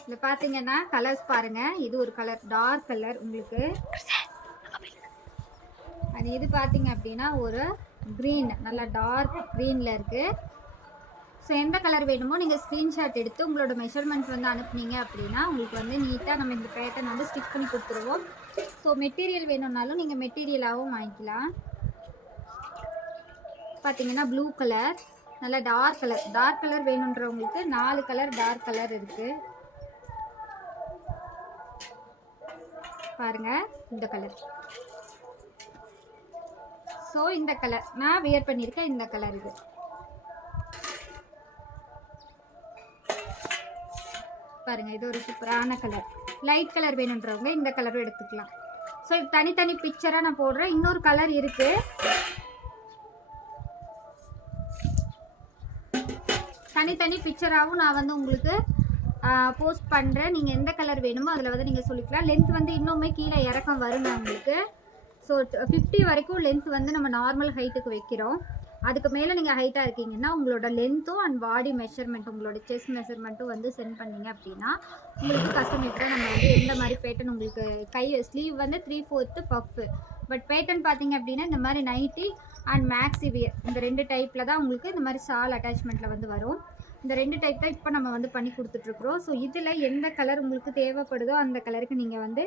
இதில் பார்த்தீங்கன்னா கலர்ஸ் பாருங்கள். இது ஒரு கலர் டார்க் கலர் உங்களுக்கு. அது இது பார்த்தீங்க அப்படின்னா ஒரு க்ரீன், நல்லா டார்க் க்ரீனில் இருக்குது. ஸோ எந்த கலர் வேணுமோ நீங்கள் ஸ்க்ரீன்ஷாட் எடுத்து உங்களோட மெஷர்மெண்ட் வந்து அனுப்புனீங்க அப்படின்னா உங்களுக்கு வந்து நீட்டாக நம்ம இந்த பேட்டர்ன் வந்து ஸ்டிச் பண்ணி கொடுத்துருவோம். ஸோ மெட்டீரியல் வேணும்னாலும் நீங்கள் மெட்டீரியலாகவும் வாங்கிக்கலாம். பார்த்தீங்கன்னா ப்ளூ கலர், நல்லா டார்க் கலர். டார்க் கலர் வேணுன்றவங்களுக்கு 4 கலர் டார்க் கலர் இருக்குது பாருங்கள். இந்த கலர். ஸோ இந்த கலர் நான் வியர் பண்ணியிருக்கேன். இந்த கலர் இது பாருங்கள். இது ஒரு சூப்பரான கலர். லைட் கலர் வேணுன்றவங்க இந்த கலரும் எடுத்துக்கலாம். ஸோ இது தனித்தனி பிக்சராக நான் போடுறேன். இன்னொரு கலர் இருக்குது. தனித்தனி பிக்சராகவும் நான் வந்து உங்களுக்கு போஸ்ட் பண்ணுறேன். நீங்கள் எந்த கலர் வேணுமோ அதில் வந்து நீங்கள் சொல்லிக்கலாம். லென்த் வந்து இன்னுமே கீழே இறக்கம் வருங்க உங்களுக்கு. ஸோ 50 வரைக்கும் லென்த் வந்து நம்ம நார்மல் ஹைட்டுக்கு வைக்கிறோம். அதுக்கு மேலே நீங்கள் ஹைட்டாக இருக்கீங்கன்னா உங்களோட லென்த்தும் அண்ட் பாடி மெஷர்மெண்ட், உங்களோட செஸ்ட் மெஷர்மெண்ட்டும் வந்து சென்ட் பண்ணிங்க அப்படின்னா உங்களுக்கு கஸ்டமைஸாக நம்ம வந்து எந்த மாதிரி பேட்டர்ன் உங்களுக்கு கை ஸ்லீவ் வந்து 3/4 பஃப்பு. பட் பேட்டர்ன் பார்த்தீங்க அப்படின்னா இந்த மாதிரி நைட்டி அண்ட் மேக்ஸி வியர் இந்த 2 டைப்பில் தான் உங்களுக்கு இந்த மாதிரி ஷால் அட்டாச்மெண்ட்டில் வந்து வரும். இந்த 2 டைப் தான் இப்போ நம்ம வந்து பண்ணி கொடுத்துட்ருக்குறோம். ஸோ இதில் எந்த கலர் உங்களுக்கு தேவைப்படுதோ அந்த கலருக்கு நீங்கள் வந்து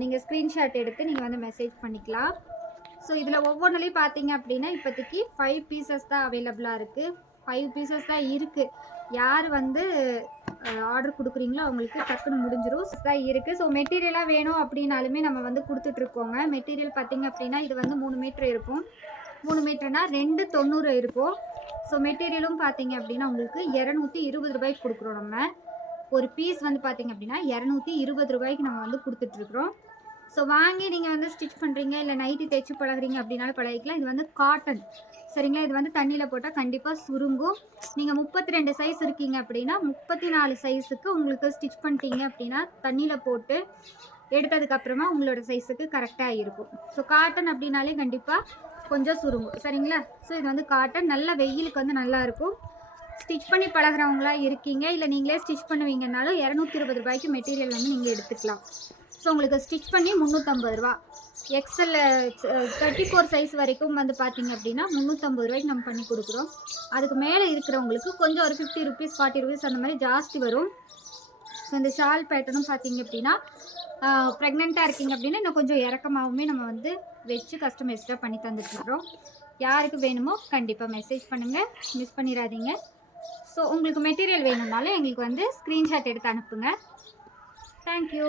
நீங்கள் ஸ்க்ரீன்ஷாட் எடுத்து நீங்கள் வந்து மெசேஜ் பண்ணிக்கலாம். ஸோ இதில் ஒவ்வொன்றுலையும் பார்த்தீங்க அப்படின்னா இப்போதைக்கு 5 பீசஸ் தான் அவைலபிளாக இருக்குது. 5 பீசஸ் தான் இருக்குது. யார் வந்து ஆர்டர் கொடுக்குறீங்களோ அவங்களுக்கு டக்குன்னு முடிஞ்சிடும் தான் இருக்குது. ஸோ மெட்டீரியலாக வேணும் அப்படின்னாலுமே நம்ம வந்து கொடுத்துட்ருக்கோங்க. மெட்டீரியல் பார்த்தீங்க அப்படின்னா இது வந்து 3 மீட்ரு இருக்கும். 3 மீட்டர்னா 290 இருக்கும். ஸோ மெட்டீரியலும் பார்த்தீங்க அப்படின்னா உங்களுக்கு 220 ரூபாய்க்கு கொடுக்குறோம். நம்ம ஒரு பீஸ் வந்து பார்த்தீங்க அப்படின்னா 220 ரூபாய்க்கு நம்ம வந்து கொடுத்துட்ருக்குறோம். ஸோ வாங்கி நீங்கள் வந்து ஸ்டிச் பண்ணுறீங்க இல்லை நைட்டி தைச்சி பழகுறீங்க அப்படின்னாலும் பழகிக்கலாம். இது வந்து காட்டன் சரிங்களா. இது வந்து தண்ணியில் போட்டால் கண்டிப்பாக சுருங்கும். நீங்கள் 32 சைஸ் இருக்கீங்க அப்படின்னா 34 சைஸுக்கு உங்களுக்கு ஸ்டிச் பண்ணிட்டீங்க அப்படின்னா தண்ணியில் போட்டு எடுத்ததுக்கப்புறமா உங்களோட சைஸுக்கு கரெக்டாக இருக்கும். ஸோ காட்டன் அப்படின்னாலே கண்டிப்பாக கொஞ்சம் சுருங்கும் சரிங்களா. ஸோ இது வந்து காட்டன், நல்ல வெயிலுக்கு வந்து நல்லாயிருக்கும். ஸ்டிச் பண்ணி பழகிறவங்களா இருக்கீங்க இல்லை நீங்களே ஸ்டிச் பண்ணுவீங்கன்னாலும் 220 ரூபாய்க்கு மெட்டீரியல் வந்து நீங்கள் எடுத்துக்கலாம். ஸோ உங்களுக்கு ஸ்டிச் பண்ணி 350 ரூபா. எக்ஸல் 34 சைஸ் வரைக்கும் வந்து பார்த்தீங்க அப்படின்னா 350 ரூபாய்க்கு நம்ம பண்ணி கொடுக்குறோம். அதுக்கு மேலே இருக்கிறவங்களுக்கு கொஞ்சம் ஒரு 50 ருபீஸ் 40 ருபீஸ் அந்த மாதிரி ஜாஸ்தி வரும். ஸோ இந்த ஷால் பேட்டர்னும் பார்த்தீங்க அப்படின்னா ப்ரெக்னெண்ட்டாக இருக்கீங்க அப்படின்னா இன்னும் கொஞ்சம் இறக்கமாகவுமே நம்ம வந்து வச்சு கஸ்டமைஸ்டாக பண்ணி தந்துட்டுருக்குறோம். யாருக்கு வேணுமோ கண்டிப்பாக மெசேஜ் பண்ணுங்கள், மிஸ் பண்ணிடாதீங்க. ஸோ உங்களுக்கு மெட்டீரியல் வேணும்னாலும் எங்களுக்கு வந்து ஸ்க்ரீன்ஷாட் எடுத்து அனுப்புங்க. தேங்க்யூ.